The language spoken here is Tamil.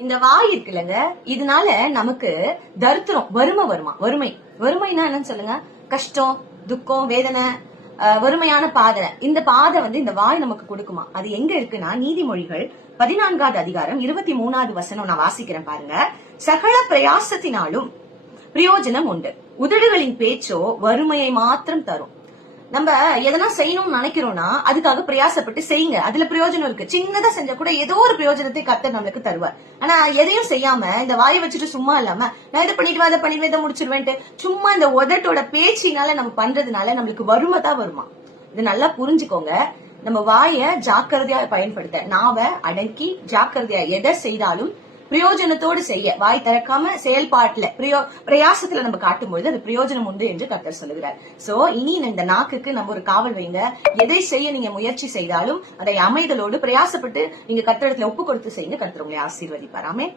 இந்த வாய் இருக்குல்லங்க, இதனால நமக்கு தரித்திரம், வறுமை வருமா? வறுமைனா என்னன்னு சொல்லுங்க? கஷ்டம், துக்கம், வேதனை, வறுமையான பாதை. இந்த பாதை இந்த வாய் நமக்கு கொடுக்குமா? அது எங்க இருக்குன்னா நீதிமொழிகள் 14வது அதிகாரம் 23வது வசனம் நான் வாசிக்கிறேன் பாருங்க. சகல பிரயாசத்தினாலும் பிரயோஜனம் உண்டு, உதடுகளின் பேச்சோ வறுமையை மாத்திரம் தரும். நம்ம எதனா செய்யணும்னு நினைக்கிறோம்னா அதுக்காக பிரயாசப்பட்டு செய்யுங்க, அதுல பிரயோஜனம் இருக்கு. சின்னதா செஞ்சா கூட ஏதோ ஒரு பிரயோஜனத்தை கர்த்தர் நம்மளுக்கு தருவார். ஆனா எதையும் செய்யாம இந்த வாயை வச்சுட்டு சும்மா இல்லாம நான் இதை பண்ணிட்டு அதை பண்ணிடுவேன், இதை முடிச்சிருவேன்ட்டு சும்மா இந்த உதட்டோட பேச்சினால நம்ம பண்றதுனால நம்மளுக்கு வறுமை தான் வருமா? இது நல்லா புரிஞ்சுக்கோங்க. நம்ம வாயை ஜாக்கிரதையா பயன்படுத்த, நாவை அடக்கி ஜாக்கிரதையா எதை செய்தாலும் பிரயோஜனத்தோடு செய்ய, வாய் திறக்காம செயல்பாட்டுல பிரயாசத்துல நம்ம காட்டும்பொழுது அது பிரயோஜனம் உண்டு என்று கர்த்தர் சொல்லுகிறார். சோ இனி இந்த நாக்குக்கு நம்ம ஒரு காவல் வைங்க. எதை செய்ய நீங்க முயற்சி செய்தாலும் அதை அமைதலோடு பிரயாசப்பட்டு நீங்க கர்த்தரிடத்துல ஒப்பு கொடுத்து செய்யுங்க. கர்த்தர் உங்களை ஆசீர்வதிப்பார். ஆமென்.